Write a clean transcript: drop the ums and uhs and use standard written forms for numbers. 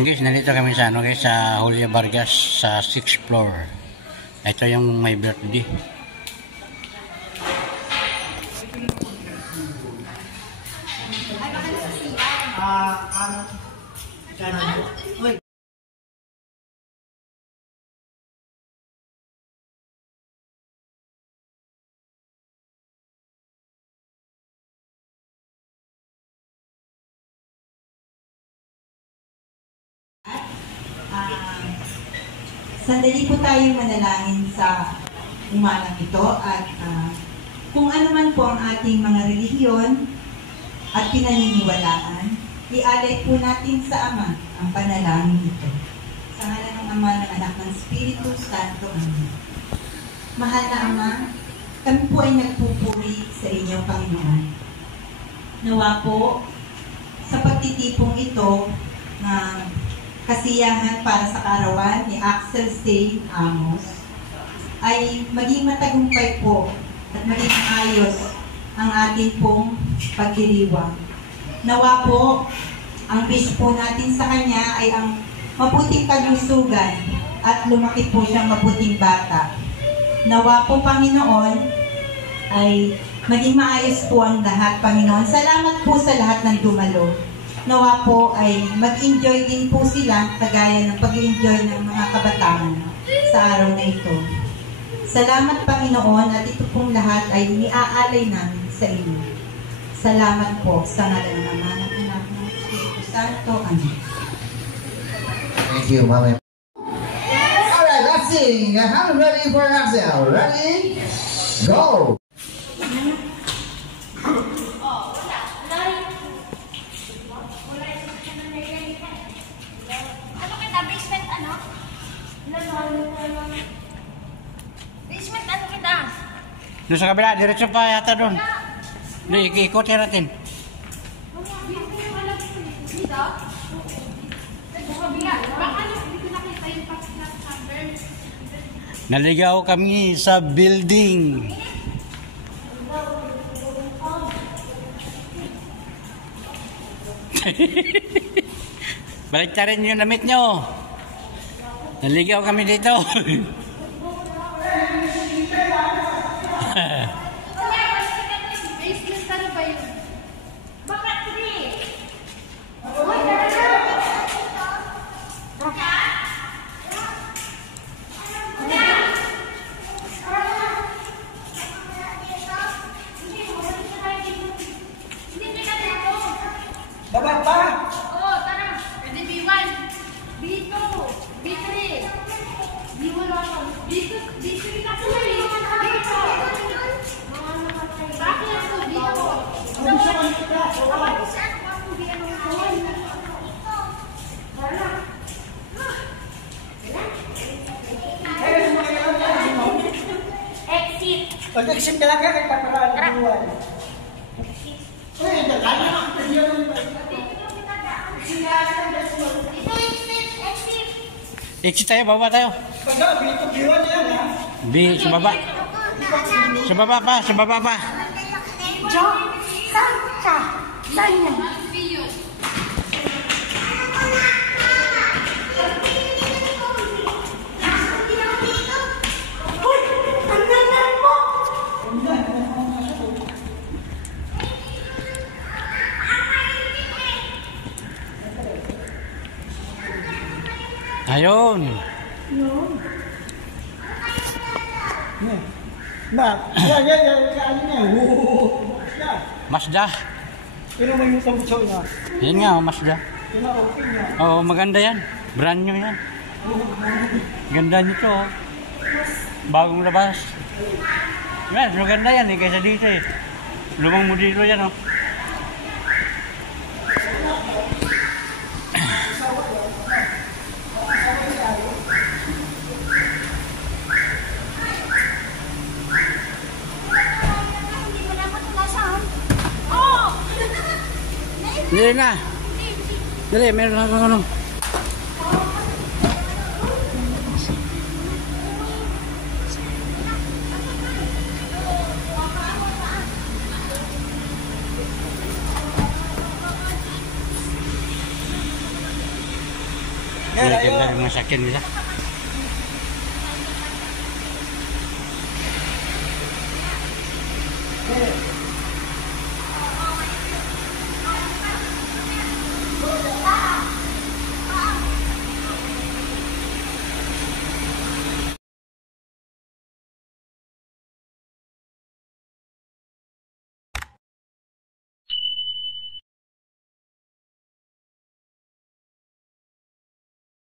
Guys, nandito kami sa ano guys, sa Julia Vargas sa 6th floor. Ito yung my birthday. Sandali po tayong manalangin sa umagang ito at kung ano man po ang ating mga relihiyon at pinaniniwalaan, ialay po natin sa Ama ang panalangin ito. Sa ngalan ng Ama, ng Anak, ng Espiritu Santo. Amen. Mahal na Ama, kami po ay nagpupuri sa inyo, Panginoon. Nawa po, sa pagtitipong ito na kasiyahan para sa kaarawan ni Axel Say Amos ay maging matagumpay po at maging ayos ang ating pong pagdiriwang. Nawa po, ang wish po natin sa kanya ay ang mabuting kalusugan at lumaki po siyang mabuting bata. Nawa po, Panginoon, ay maging maayos po ang lahat, Panginoon. Salamat po sa lahat ng dumalo. Nawa po ay mag-enjoy din po sila kagaya ng pag-enjoy ng mga kabataan sa araw na ito. Salamat, Panginoon, at ito pong lahat ay niaalay namin sa inyo. Salamat po sa ngalan ng Ama, ng Anak, ng Espiritu Santo. Amen. Thank you, Mama. Alright, let's sing. How ready for Axel? Ready? Go! Doon sa kabila, diretso pa yata doon. Hindi, ikot natin. Naligaw kami sa building. Baliktarin yung damit nyo. Naligaw kami dito. Baba pa! Oo, tara. Pwede B1, B2, B3, B1 ako. B3 na po eh. B2. Bakit ako? B2. Exit! Pag-exit ka lang ka, nagpaparaan ng buwan. Uy, dalaga na ang pwede yun. Exit tayo, baba tayo. Pagka, B2, B1 yan ha? Sa baba. Sa baba pa, sa baba pa. John, saan ka? Saan yan? Uy, ang nanan mo! Ayun. Mazda. Pero may utang butsaw na. Yan nga, Mazda. Yun na, okay na. Oo, maganda yan. Brand new yan. Ganda nito, oh. Bagong labas. Yes, maganda yan eh, kaysa dito eh. Lumang modelo yan, oh. Dali na. Dali, meron lang ano. Ganda yung mga sakyan nila. Eh,